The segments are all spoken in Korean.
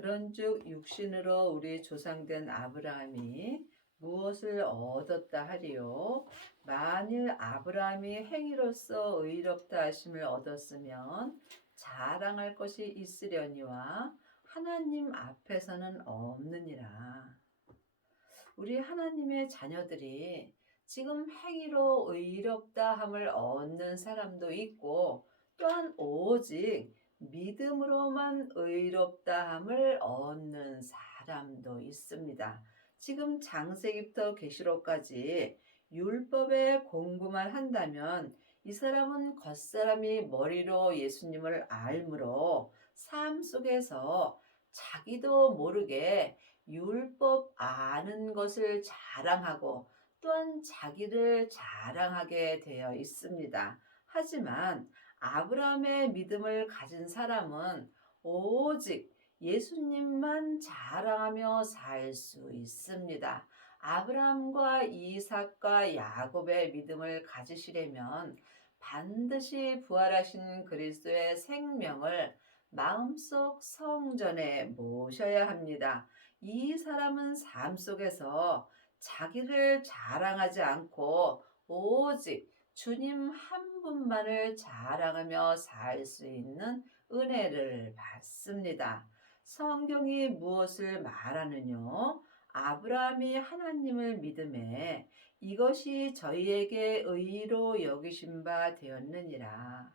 그런즉 육신으로 우리 조상된 아브라함이 무엇을 얻었다 하리요? 만일 아브라함이 행위로서 의롭다 하심을 얻었으면 자랑할 것이 있으려니와 하나님 앞에서는 없느니라. 우리 하나님의 자녀들이 지금 행위로 의롭다 함을 얻는 사람도 있고, 또한 오직 믿음으로만 의롭다 함을 얻는 사람도 있습니다. 지금 창세기부터 계시록까지 율법의 공부만 한다면 이 사람은 겉사람이 머리로 예수님을 알므로 삶 속에서 자기도 모르게 율법 아는 것을 자랑하고 또한 자기를 자랑하게 되어 있습니다. 하지만 아브라함의 믿음을 가진 사람은 오직 예수님만 자랑하며 살 수 있습니다. 아브라함과 이삭과 야곱의 믿음을 가지시려면 반드시 부활하신 그리스도의 생명을 마음속 성전에 모셔야 합니다. 이 사람은 삶 속에서 자기를 자랑하지 않고 오직 주님 한 분만을 자랑하며 살 수 있는 은혜를 받습니다. 성경이 무엇을 말하느뇨? 아브라함이 하나님을 믿음에 이것이 저희에게 의로 여기신 바 되었느니라.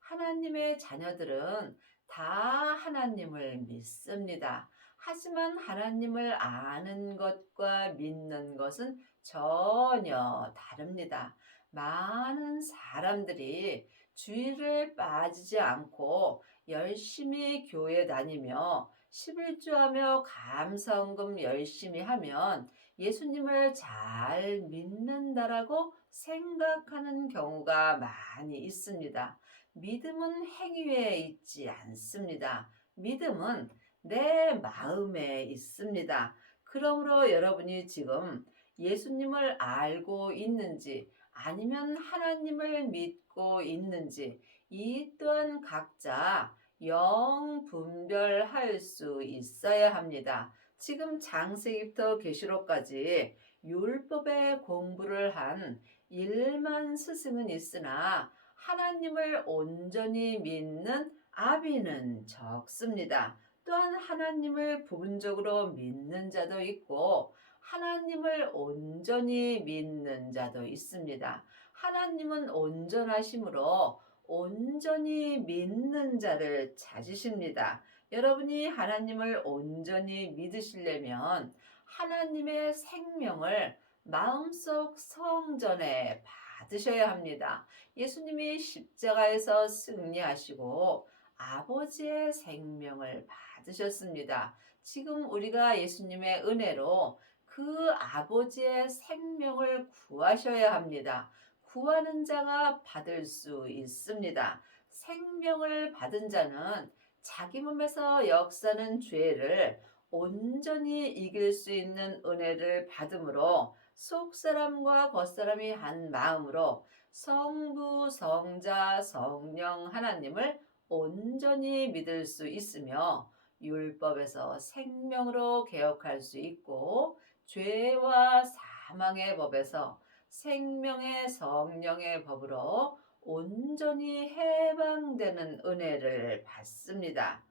하나님의 자녀들은 다 하나님을 믿습니다. 하지만 하나님을 아는 것과 믿는 것은 전혀 다릅니다. 많은 사람들이 주일을 빠지지 않고 열심히 교회 다니며 11조하며 감사헌금 열심히 하면 예수님을 잘 믿는다라고 생각하는 경우가 많이 있습니다. 믿음은 행위에 있지 않습니다. 믿음은 내 마음에 있습니다. 그러므로 여러분이 지금 예수님을 알고 있는지 아니면 하나님을 믿고 있는지 이 또한 각자 영 분별할 수 있어야 합니다. 지금 창세기부터 계시록까지 율법의 공부를 한 1만 스승은 있으나 하나님을 온전히 믿는 아비는 적습니다. 또한 하나님을 부분적으로 믿는 자도 있고 하나님을 온전히 믿는 자도 있습니다. 하나님은 온전하심으로 온전히 믿는 자를 찾으십니다. 여러분이 하나님을 온전히 믿으시려면 하나님의 생명을 마음속 성전에 받으셔야 합니다. 예수님이 십자가에서 승리하시고 아버지의 생명을 받으셨습니다. 지금 우리가 예수님의 은혜로 그 아버지의 생명을 구하셔야 합니다. 구하는 자가 받을 수 있습니다. 생명을 받은 자는 자기 몸에서 역사는 죄를 온전히 이길 수 있는 은혜를 받음으로 속사람과 겉사람이 한 마음으로 성부, 성자, 성령 하나님을 온전히 믿을 수 있으며 율법에서 생명으로 개혁할 수 있고 죄와 사망의 법에서 생명의 성령의 법으로 온전히 해방되는 은혜를 받습니다.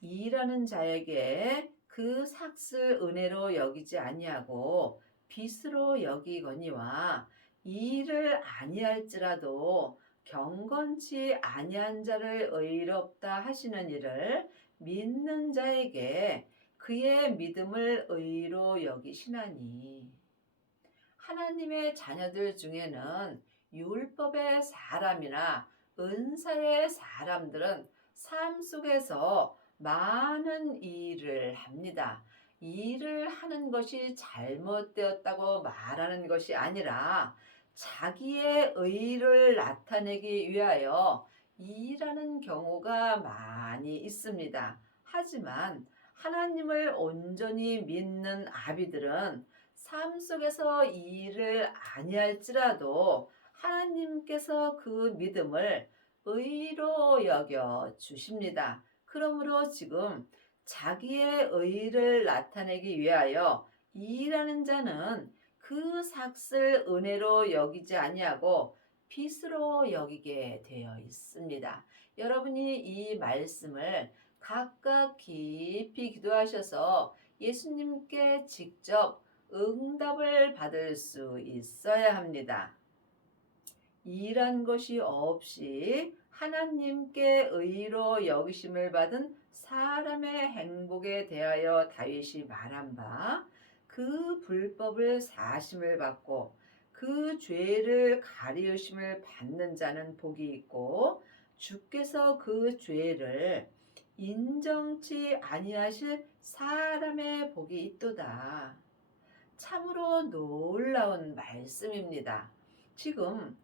일하는 자에게 그 삭을 은혜로 여기지 아니하고 빚으로 여기거니와 일을 아니할지라도 경건치 아니한 자를 의롭다 하시는 이를 믿는 자에게 그의 믿음을 의로 여기시나니. 하나님의 자녀들 중에는 율법의 사람이나 은사의 사람들은 삶 속에서 많은 일을 합니다. 일을 하는 것이 잘못되었다고 말하는 것이 아니라 자기의 의를 나타내기 위하여 일하는 경우가 많이 있습니다. 하지만 하나님을 온전히 믿는 아비들은 삶 속에서 일을 아니할지라도 하나님께서 그 믿음을 의로 여겨 주십니다. 그러므로 지금 자기의 의를 나타내기 위하여 일하는 자는 그 삭을 은혜로 여기지 아니하고 빚으로 여기게 되어 있습니다. 여러분이 이 말씀을 각각 깊이 기도하셔서 예수님께 직접 응답을 받을 수 있어야 합니다. 일한 것이 없이 하나님께 의로 여기심을 받은 사람의 행복에 대하여 다윗이 말한 바, 그 불법을 사심을 받고 그 죄를 가리우심을 받는 자는 복이 있고 주께서 그 죄를 인정치 아니하실 사람의 복이 있도다. 참으로 놀라운 말씀입니다. 지금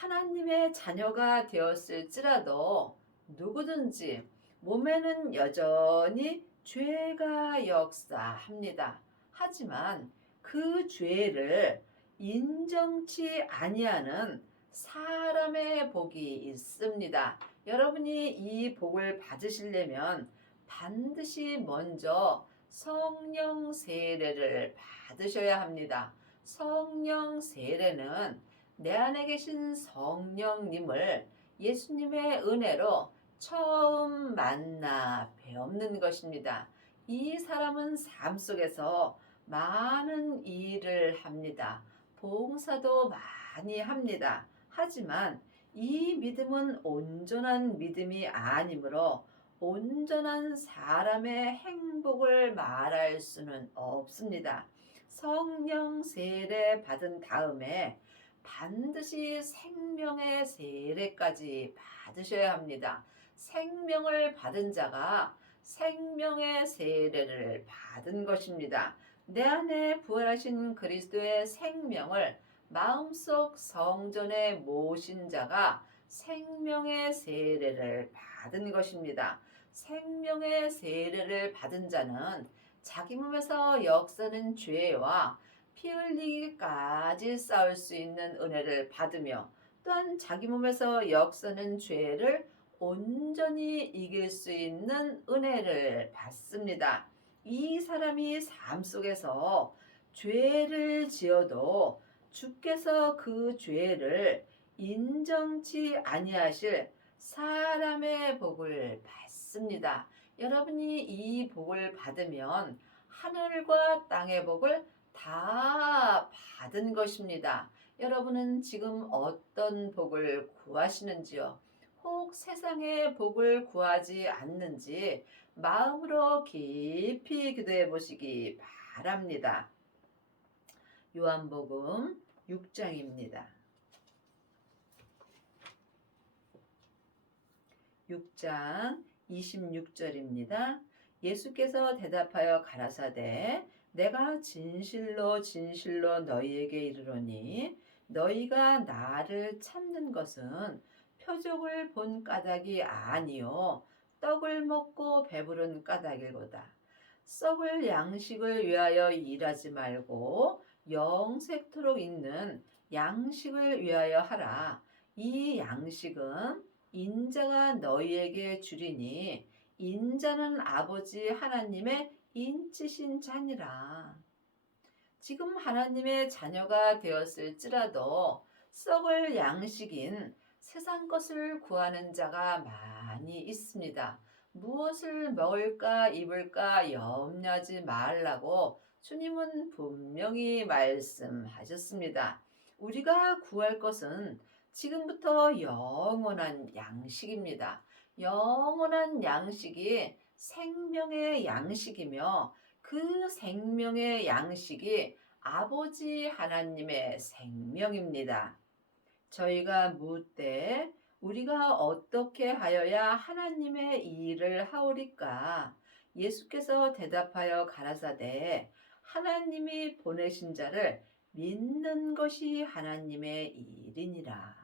하나님의 자녀가 되었을지라도 누구든지 몸에는 여전히 죄가 역사합니다. 하지만 그 죄를 인정치 아니하는 사람의 복이 있습니다. 여러분이 이 복을 받으시려면 반드시 먼저 성령 세례를 받으셔야 합니다. 성령 세례는 내 안에 계신 성령님을 예수님의 은혜로 처음 만나 뵈옵는 것입니다. 이 사람은 삶 속에서 많은 일을 합니다. 봉사도 많이 합니다. 하지만 이 믿음은 온전한 믿음이 아니므로 온전한 사람의 행복을 말할 수는 없습니다. 성령 세례 받은 다음에 반드시 생명의 세례까지 받으셔야 합니다. 생명을 받은 자가 생명의 세례를 받은 것입니다. 내 안에 부활하신 그리스도의 생명을 마음속 성전에 모신 자가 생명의 세례를 받은 것입니다. 생명의 세례를 받은 자는 자기 몸에서 역사는 죄와 피 흘리기까지 싸울 수 있는 은혜를 받으며 또한 자기 몸에서 역사는 죄를 온전히 이길 수 있는 은혜를 받습니다. 이 사람이 삶 속에서 죄를 지어도 주께서 그 죄를 인정치 아니하실 사람의 복을 받습니다. 여러분이 이 복을 받으면 하늘과 땅의 복을 다 받은 것입니다. 여러분은 지금 어떤 복을 구하시는지요? 혹 세상의 복을 구하지 않는지 마음으로 깊이 기도해 보시기 바랍니다. 요한복음 6장입니다. 6장 26절입니다. 예수께서 대답하여 가라사대 내가 진실로 진실로 너희에게 이르노니 너희가 나를 찾는 것은 표적을 본 까닭이 아니요 떡을 먹고 배부른 까닭이로다. 썩을 양식을 위하여 일하지 말고 영생토록 있는 양식을 위하여 하라. 이 양식은 인자가 너희에게 주리니 인자는 아버지 하나님의 인치신 자니라. 지금 하나님의 자녀가 되었을지라도 썩을 양식인 세상 것을 구하는 자가 많이 있습니다. 무엇을 먹을까 입을까 염려하지 말라고 주님은 분명히 말씀하셨습니다. 우리가 구할 것은 지금부터 영원한 양식입니다. 영원한 양식이 생명의 양식이며 그 생명의 양식이 아버지 하나님의 생명입니다. 저희가 묻되 우리가 어떻게 하여야 하나님의 일을 하오리까? 예수께서 대답하여 가라사대 하나님이 보내신 자를 믿는 것이 하나님의 일이니라.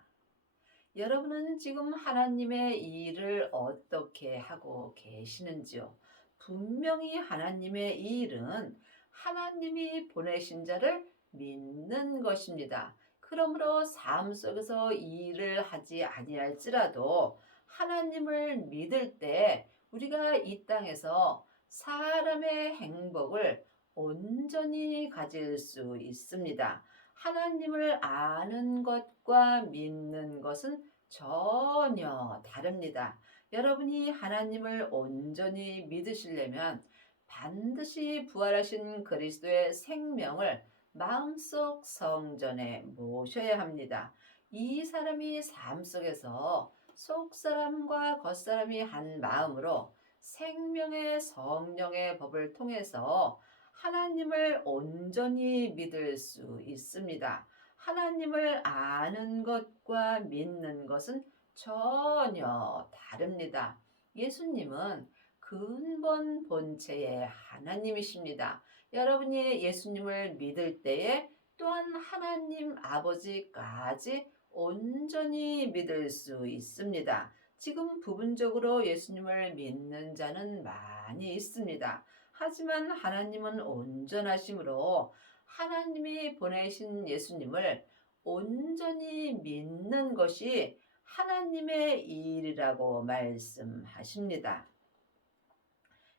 여러분은 지금 하나님의 일을 어떻게 하고 계시는지요? 분명히 하나님의 일은 하나님이 보내신 자를 믿는 것입니다. 그러므로 삶 속에서 일을 하지 아니할지라도 하나님을 믿을 때 우리가 이 땅에서 사람의 행복을 온전히 가질 수 있습니다. 하나님을 아는 것과 믿는 것은 전혀 다릅니다. 여러분이 하나님을 온전히 믿으시려면 반드시 부활하신 그리스도의 생명을 마음속 성전에 모셔야 합니다. 이 사람이 삶 속에서 속사람과 겉사람이 한 마음으로 생명의 성령의 법을 통해서 하나님을 온전히 믿을 수 있습니다. 하나님을 아는 것과 믿는 것은 전혀 다릅니다. 예수님은 근본 본체의 하나님이십니다. 여러분이 예수님을 믿을 때에 또한 하나님 아버지까지 온전히 믿을 수 있습니다. 지금 부분적으로 예수님을 믿는 자는 많이 있습니다. 하지만 하나님은 온전하심으로 하나님이 보내신 예수님을 온전히 믿는 것이 하나님의 일이라고 말씀하십니다.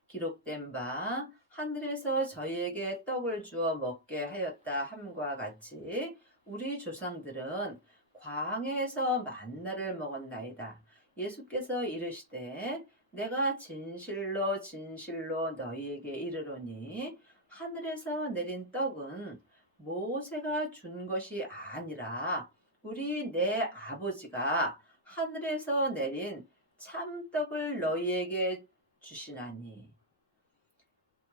기록된 바 하늘에서 저희에게 떡을 주어 먹게 하였다 함과 같이 우리 조상들은 광야에서 만나를 먹었나이다. 예수께서 이르시되 내가 진실로 진실로 너희에게 이르노니 하늘에서 내린 떡은 모세가 준 것이 아니라 우리 내 아버지가 하늘에서 내린 참떡을 너희에게 주시나니.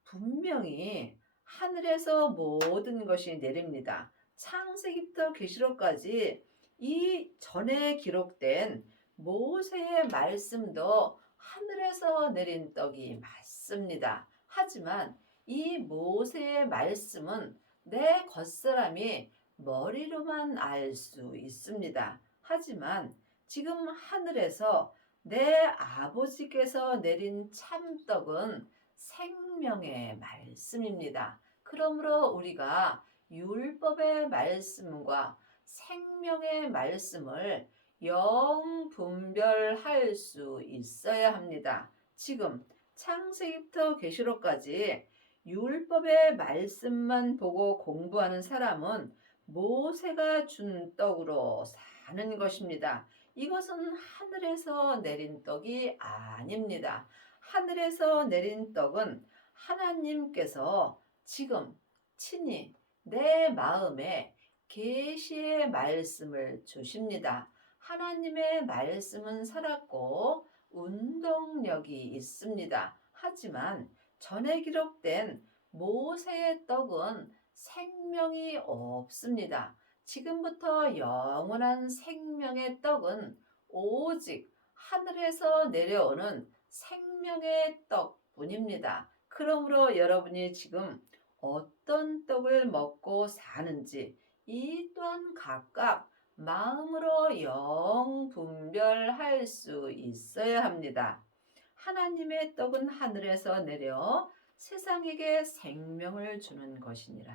분명히 하늘에서 모든 것이 내립니다. 창세기부터 계시록까지 이 전에 기록된 모세의 말씀도 하늘에서 내린 떡이 맞습니다. 하지만 이 모세의 말씀은 내 겉사람이 머리로만 알 수 있습니다. 하지만 지금 하늘에서 내 아버지께서 내린 참떡은 생명의 말씀입니다. 그러므로 우리가 율법의 말씀과 생명의 말씀을 분별할 수 있어야 합니다. 지금 창세기부터 계시록까지 율법의 말씀만 보고 공부하는 사람은 모세가 준 떡으로 사는 것입니다. 이것은 하늘에서 내린 떡이 아닙니다. 하늘에서 내린 떡은 하나님께서 지금 친히 내 마음에 계시의 말씀을 주십니다. 하나님의 말씀은 살았고 운동력이 있습니다. 하지만 전에 기록된 모세의 떡은 생명이 없습니다. 지금부터 영원한 생명의 떡은 오직 하늘에서 내려오는 생명의 떡뿐입니다. 그러므로 여러분이 지금 어떤 떡을 먹고 사는지 이 또한 각각 마음으로 분별할 수 있어야 합니다. 하나님의 떡은 하늘에서 내려 세상에게 생명을 주는 것이니라.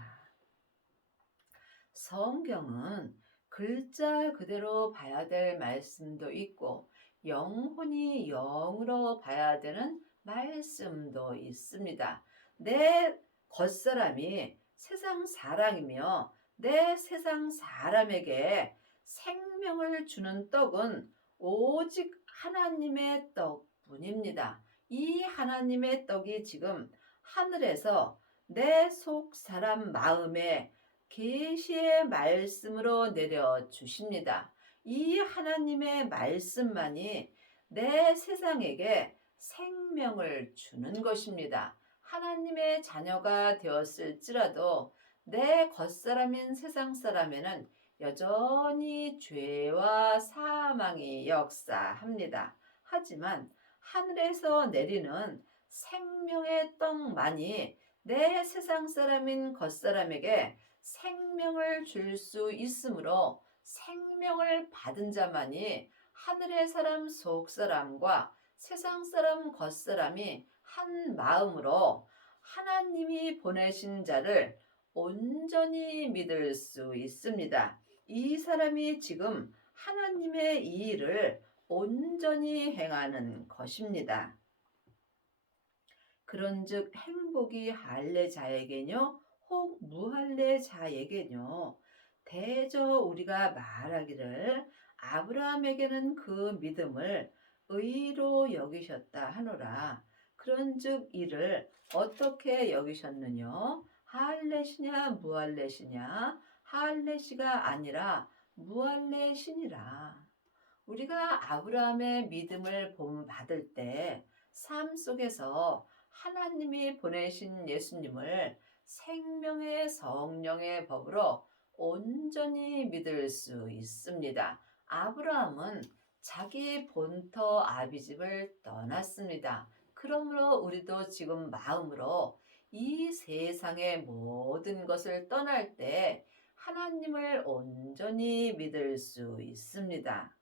성경은 글자 그대로 봐야 될 말씀도 있고 영혼이 영으로 봐야 되는 말씀도 있습니다. 내 겉사람이 세상 사람이며 내 세상 사람에게 생명을 주는 떡은 오직 하나님의 떡뿐입니다. 이 하나님의 떡이 지금 하늘에서 내 속 사람 마음에 계시의 말씀으로 내려 주십니다. 이 하나님의 말씀만이 내 세상에게 생명을 주는 것입니다. 하나님의 자녀가 되었을지라도 내 겉사람인 세상 사람에는 여전히 죄와 사망이 역사합니다. 하지만 하늘에서 내리는 생명의 떡만이 내 세상 사람인 겉사람에게 생명을 줄 수 있으므로 생명을 받은 자만이 하늘의 사람 속 사람과 세상 사람 겉 사람이 한 마음으로 하나님이 보내신 자를 온전히 믿을 수 있습니다. 이 사람이 지금 하나님의 이 일을 온전히 행하는 것입니다. 그런즉 행복이 할례자에게뇨 혹 무할례자에게뇨 대저 우리가 말하기를 아브라함에게는 그 믿음을 의로 여기셨다 하노라. 그런즉 이를 어떻게 여기셨느뇨? 할례시냐 무할례시냐? 할례시가 아니라 무할례시니라. 우리가 아브라함의 믿음을 본받을 때 삶 속에서 하나님이 보내신 예수님을 생명의 성령의 법으로 온전히 믿을 수 있습니다. 아브라함은 자기 본터 아비집을 떠났습니다. 그러므로 우리도 지금 마음으로 이 세상의 모든 것을 떠날 때 하나님을 온전히 믿을 수 있습니다.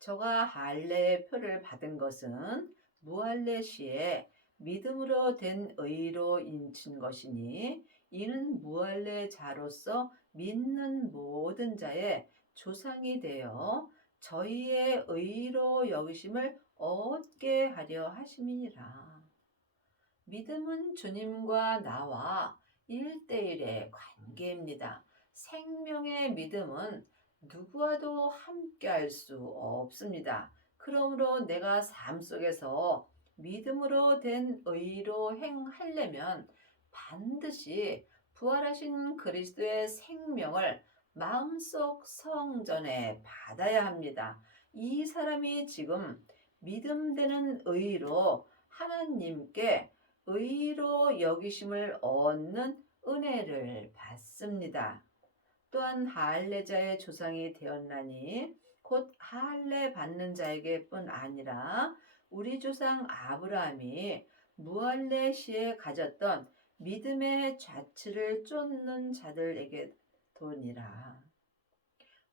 저가 할례의 표를 받은 것은 무할례 시에 믿음으로 된 의로 인친 것이니 이는 무할례 자로서 믿는 모든 자의 조상이 되어 저희의 의로 여기심을 얻게 하려 하심이니라. 믿음은 주님과 나와 1대1의 관계입니다. 생명의 믿음은 누구와도 함께할 수 없습니다. 그러므로 내가 삶 속에서 믿음으로 된 의로 행하려면 반드시 부활하신 그리스도의 생명을 마음속 성전에 받아야 합니다. 이 사람이 지금 믿음되는 의로 하나님께 의로 여기심을 얻는 은혜를 받습니다. 또한 할례자의 조상이 되었나니 곧 할례 받는 자에게뿐 아니라 우리 조상 아브라함이 무할례 시에 가졌던 믿음의 자취를 쫓는 자들에게도니라.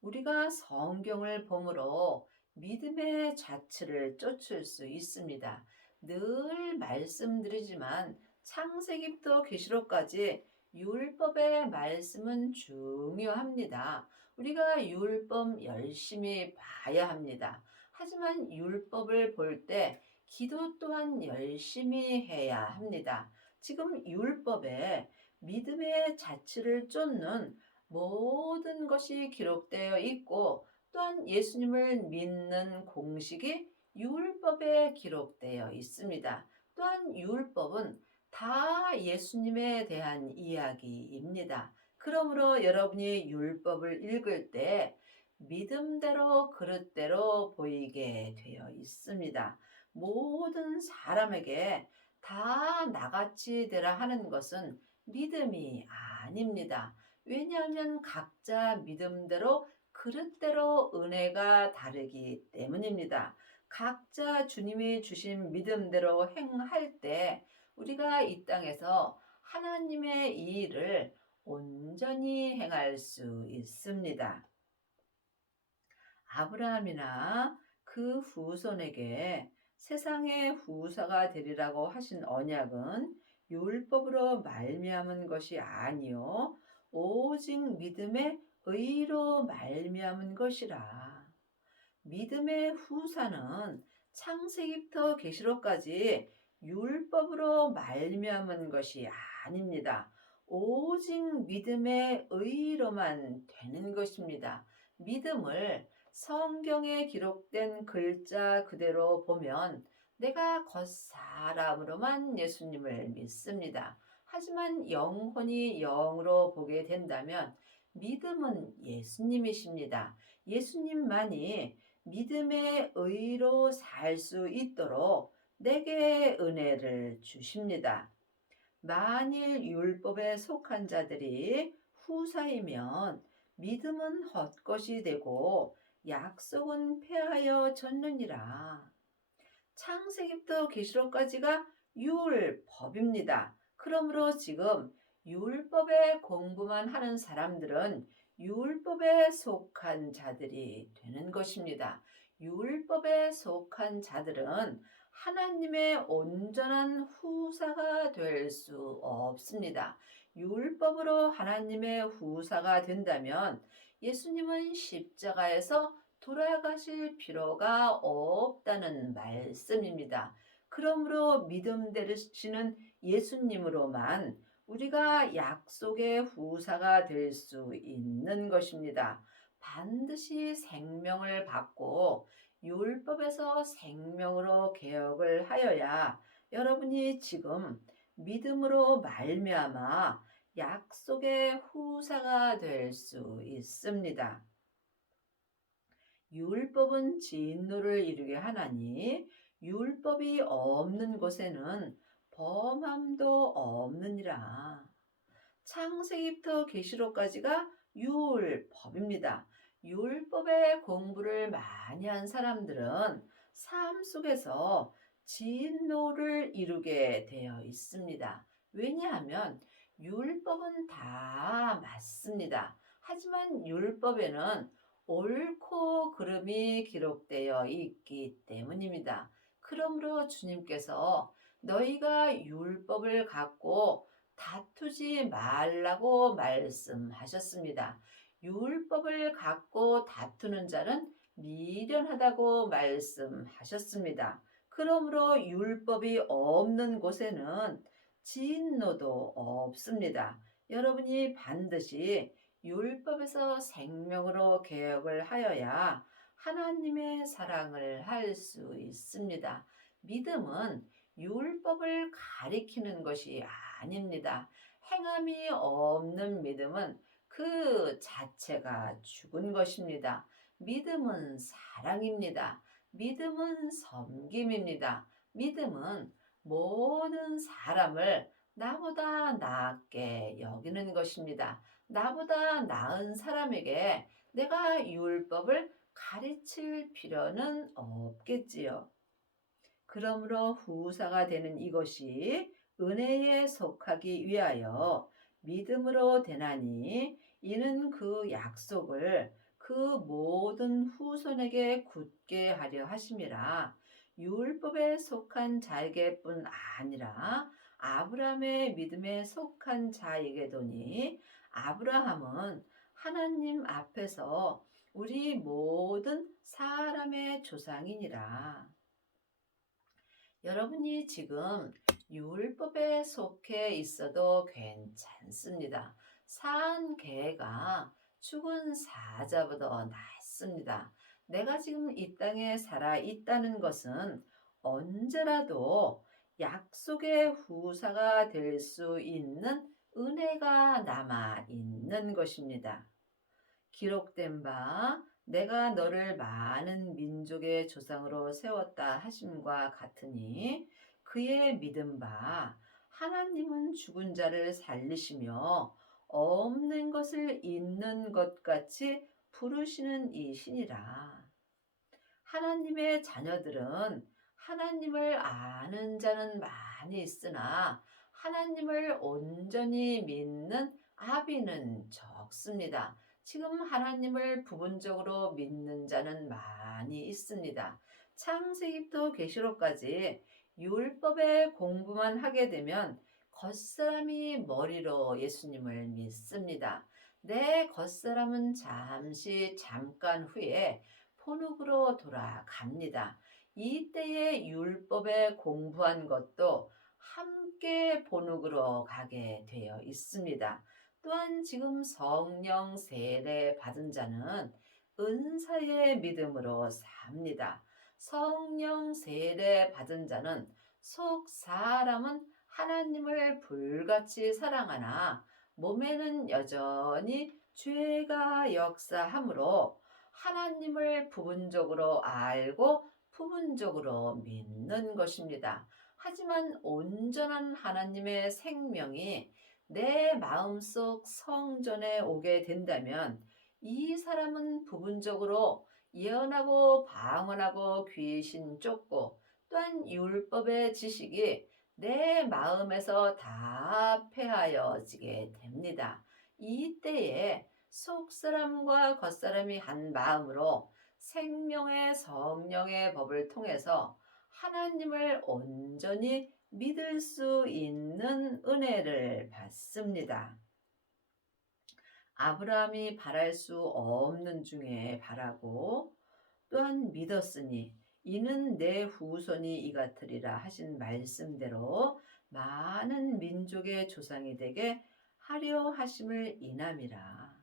우리가 성경을 보므로 믿음의 자취를 쫓을 수 있습니다. 늘 말씀드리지만 창세기부터 계시록까지 율법의 말씀은 중요합니다. 우리가 율법 열심히 봐야 합니다. 하지만 율법을 볼 때 기도 또한 열심히 해야 합니다. 지금 율법에 믿음의 자취를 쫓는 모든 것이 기록되어 있고 또한 예수님을 믿는 공식이 율법에 기록되어 있습니다. 또한 율법은 다 예수님에 대한 이야기입니다. 그러므로 여러분이 율법을 읽을 때 믿음대로 그릇대로 보이게 되어 있습니다. 모든 사람에게 다 나같이 되라 하는 것은 믿음이 아닙니다. 왜냐하면 각자 믿음대로 그릇대로 은혜가 다르기 때문입니다. 각자 주님이 주신 믿음대로 행할 때 우리가 이 땅에서 하나님의 이 일을 온전히 행할 수 있습니다. 아브라함이나 그 후손에게 세상의 후사가 되리라고 하신 언약은 율법으로 말미암은 것이 아니요 오직 믿음의 의로 말미암은 것이라. 믿음의 후사는 창세기부터 계시록까지 율법으로 말미암은 것이 아닙니다. 오직 믿음의 의로만 되는 것입니다. 믿음을 성경에 기록된 글자 그대로 보면 내가 겉사람으로만 예수님을 믿습니다. 하지만 영혼이 영으로 보게 된다면 믿음은 예수님이십니다. 예수님만이 믿음의 의로 살 수 있도록 내게 은혜를 주십니다. 만일 율법에 속한 자들이 후사이면 믿음은 헛것이 되고 약속은 폐하여 졌느니라. 창세기부터 계시록까지가 율법입니다. 그러므로 지금 율법의 공부만 하는 사람들은 율법에 속한 자들이 되는 것입니다. 율법에 속한 자들은 하나님의 온전한 후사가 될 수 없습니다. 율법으로 하나님의 후사가 된다면 예수님은 십자가에서 돌아가실 필요가 없다는 말씀입니다. 그러므로 믿음 되시는 예수님으로만 우리가 약속의 후사가 될 수 있는 것입니다. 반드시 생명을 받고 율법에서 생명으로 개혁을 하여야 여러분이 지금 믿음으로 말미암아 약속의 후사가 될 수 있습니다. 율법은 진노를 이루게 하나니 율법이 없는 곳에는 범함도 없느니라. 창세기부터 계시록까지가 율법입니다. 율법의 공부를 많이 한 사람들은 삶 속에서 진노를 이루게 되어 있습니다. 왜냐하면 율법은 다 맞습니다. 하지만 율법에는 옳고 그름이 기록되어 있기 때문입니다. 그러므로 주님께서 너희가 율법을 갖고 다투지 말라고 말씀하셨습니다. 율법을 갖고 다투는 자는 미련하다고 말씀하셨습니다. 그러므로 율법이 없는 곳에는 진노도 없습니다. 여러분이 반드시 율법에서 생명으로 개혁을 하여야 하나님의 사랑을 할 수 있습니다. 믿음은 율법을 가리키는 것이 아닙니다. 행함이 없는 믿음은 그 자체가 죽은 것입니다. 믿음은 사랑입니다. 믿음은 섬김입니다. 믿음은 모든 사람을 나보다 낫게 여기는 것입니다. 나보다 나은 사람에게 내가 율법을 가르칠 필요는 없겠지요. 그러므로 후사가 되는 이것이 은혜에 속하기 위하여 믿음으로 되나니 이는 그 약속을 그 모든 후손에게 굳게 하려 하심이라. 율법에 속한 자에게뿐 아니라 아브라함의 믿음에 속한 자에게도니 아브라함은 하나님 앞에서 우리 모든 사람의 조상이니라. 여러분이 지금 율법에 속해 있어도 괜찮습니다. 산 개가 죽은 사자보다 낫습니다. 내가 지금 이 땅에 살아 있다는 것은 언제라도 약속의 후사가 될 수 있는 은혜가 남아 있는 것입니다. 기록된 바 내가 너를 많은 민족의 조상으로 세웠다 하심과 같으니 그의 믿은 바 하나님은 죽은 자를 살리시며 없는 것을 있는 것 같이 부르시는 이시니라. 하나님의 자녀들은 하나님을 아는 자는 많이 있으나 하나님을 온전히 믿는 아비는 적습니다. 지금 하나님을 부분적으로 믿는 자는 많이 있습니다. 창세기부터 계시록까지 율법의 공부만 하게 되면 겉사람이 머리로 예수님을 믿습니다. 내 겉사람은 잠깐 후에 본국으로 돌아갑니다. 이때에 율법에 공부한 것도 함께 본국으로 가게 되어 있습니다. 또한 지금 성령 세례 받은 자는 은사의 믿음으로 삽니다. 성령 세례 받은 자는 속 사람은 하나님을 불같이 사랑하나 몸에는 여전히 죄가 역사하므로 하나님을 부분적으로 알고 부분적으로 믿는 것입니다. 하지만 온전한 하나님의 생명이 내 마음속 성전에 오게 된다면 이 사람은 부분적으로 예언하고 방언하고 귀신 쫓고 또한 율법의 지식이 내 마음에서 다 폐하여지게 됩니다. 이때에 속사람과 겉사람이 한 마음으로 생명의 성령의 법을 통해서 하나님을 온전히 믿을 수 있는 은혜를 받습니다. 아브라함이 바랄 수 없는 중에 바라고 또한 믿었으니 이는 내 후손이 이같으리라 하신 말씀대로 많은 민족의 조상이 되게 하려 하심을 인함이라.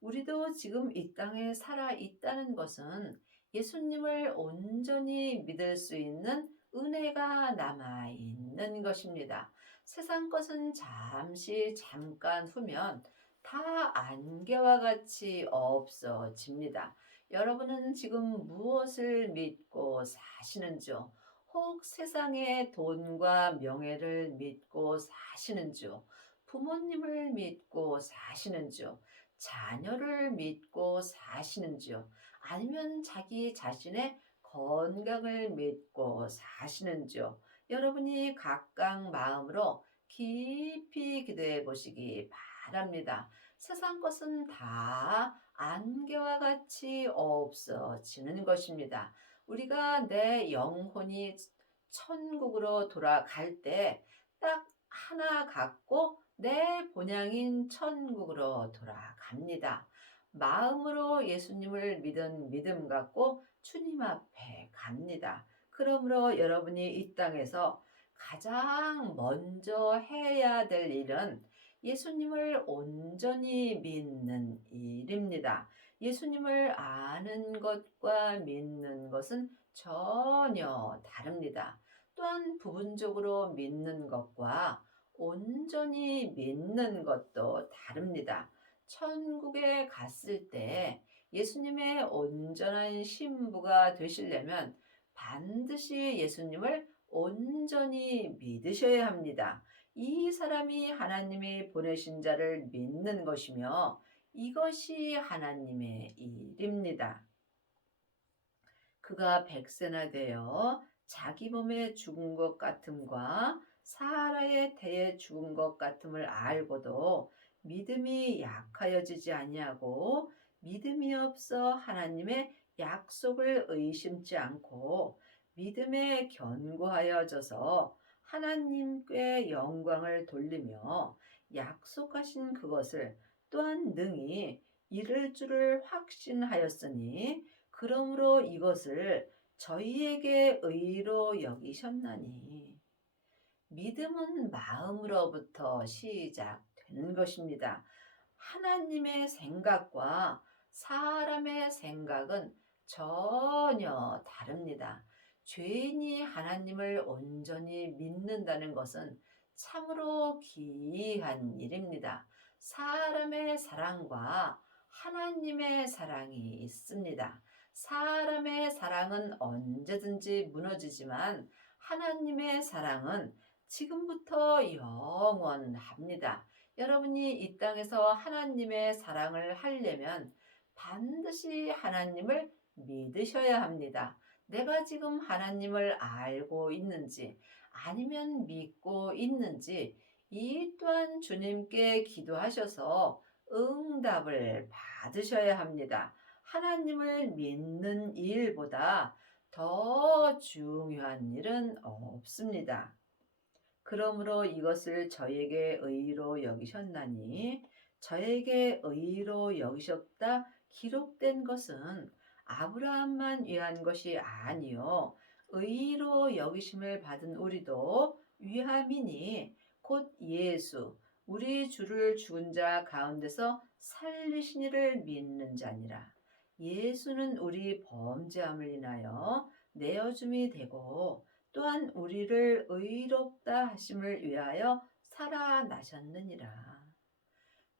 우리도 지금 이 땅에 살아 있다는 것은 예수님을 온전히 믿을 수 있는 은혜가 남아 있는 것입니다. 세상 것은 잠시 잠깐 후면 다 안개와 같이 없어집니다. 여러분은 지금 무엇을 믿고 사시는지요? 혹 세상의 돈과 명예를 믿고 사시는지요? 부모님을 믿고 사시는지요? 자녀를 믿고 사시는지요? 아니면 자기 자신의 건강을 믿고 사시는지요? 여러분이 각각 마음으로 깊이 기도해 보시기 바랍니다. 세상 것은 다 안개와 같이 없어지는 것입니다. 우리가 내 영혼이 천국으로 돌아갈 때 딱 하나 갖고 내 본향인 천국으로 돌아갑니다. 마음으로 예수님을 믿은 믿음 갖고 주님 앞에 갑니다. 그러므로 여러분이 이 땅에서 가장 먼저 해야 될 일은 예수님을 온전히 믿는 일입니다. 예수님을 아는 것과 믿는 것은 전혀 다릅니다. 또한 부분적으로 믿는 것과 온전히 믿는 것도 다릅니다. 천국에 갔을 때 예수님의 온전한 신부가 되시려면 반드시 예수님을 온전히 믿으셔야 합니다. 이 사람이 하나님이 보내신 자를 믿는 것이며 이것이 하나님의 일입니다. 그가 백세나 되어 자기 몸에 죽은 것 같음과 사라의 태에 죽은 것 같음을 알고도 믿음이 약하여지지 아니하고 믿음이 없어 하나님의 약속을 의심치 않고 믿음에 견고하여져서 하나님께 영광을 돌리며 약속하신 그것을 또한 능히 이룰 줄을 확신하였으니 그러므로 이것을 저희에게 의로 여기셨나니. 믿음은 마음으로부터 시작되는 것입니다. 하나님의 생각과 사람의 생각은 전혀 다릅니다. 죄인이 하나님을 온전히 믿는다는 것은 참으로 기이한 일입니다. 사람의 사랑과 하나님의 사랑이 있습니다. 사람의 사랑은 언제든지 무너지지만 하나님의 사랑은 지금부터 영원합니다. 여러분이 이 땅에서 하나님의 사랑을 하려면 반드시 하나님을 믿으셔야 합니다. 내가 지금 하나님을 알고 있는지 아니면 믿고 있는지 이 또한 주님께 기도하셔서 응답을 받으셔야 합니다. 하나님을 믿는 일보다 더 중요한 일은 없습니다. 그러므로 이것을 저에게 의로 여기셨나니 저에게 의로 여기셨다 기록된 것은 아브라함만 위한 것이 아니요 의로 여기심을 받은 우리도 위함이니 곧 예수 우리 주를 죽은 자 가운데서 살리신 이를 믿는 자니라. 예수는 우리 범죄함을 인하여 내어줌이 되고 또한 우리를 의롭다 하심을 위하여 살아나셨느니라.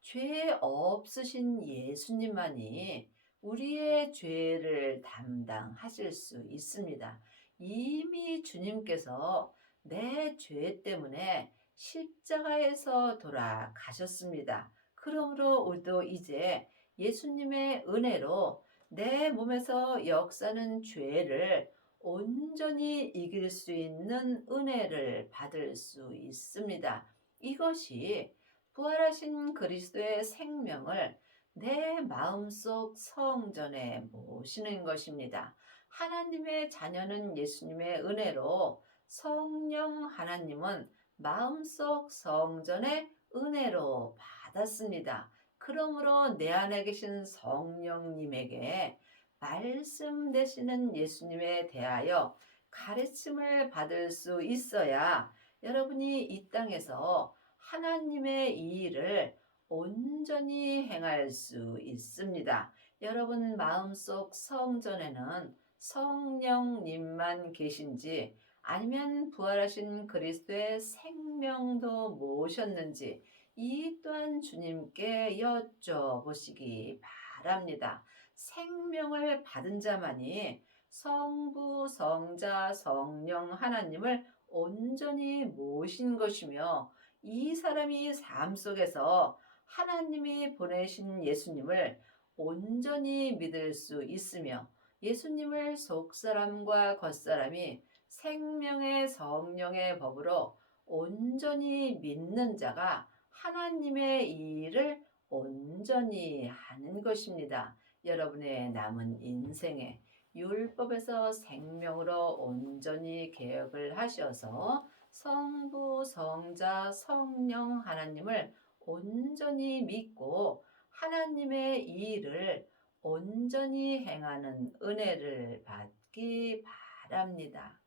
죄 없으신 예수님만이 우리의 죄를 담당하실 수 있습니다. 이미 주님께서 내 죄 때문에 십자가에서 돌아가셨습니다. 그러므로 우리도 이제 예수님의 은혜로 내 몸에서 역사는 죄를 온전히 이길 수 있는 은혜를 받을 수 있습니다. 이것이 부활하신 그리스도의 생명을 내 마음속 성전에 모시는 것입니다. 하나님의 자녀는 예수님의 은혜로 성령 하나님은 마음속 성전의 은혜로 받았습니다. 그러므로 내 안에 계신 성령님에게 말씀 되시는 예수님에 대하여 가르침을 받을 수 있어야 여러분이 이 땅에서 하나님의 이 일을 온전히 행할 수 있습니다. 여러분 마음속 성전에는 성령님만 계신지 아니면 부활하신 그리스도의 생명도 모셨는지 이 또한 주님께 여쭤보시기 바랍니다. 생명을 받은 자만이 성부, 성자, 성령 하나님을 온전히 모신 것이며 이 사람이 삶 속에서 하나님이 보내신 예수님을 온전히 믿을 수 있으며 예수님을 속사람과 겉사람이 생명의 성령의 법으로 온전히 믿는 자가 하나님의 일을 온전히 하는 것입니다. 여러분의 남은 인생에 율법에서 생명으로 온전히 개혁을 하셔서 성부, 성자, 성령 하나님을 온전히 믿고 하나님의 일을 온전히 행하는 은혜를 받기 바랍니다.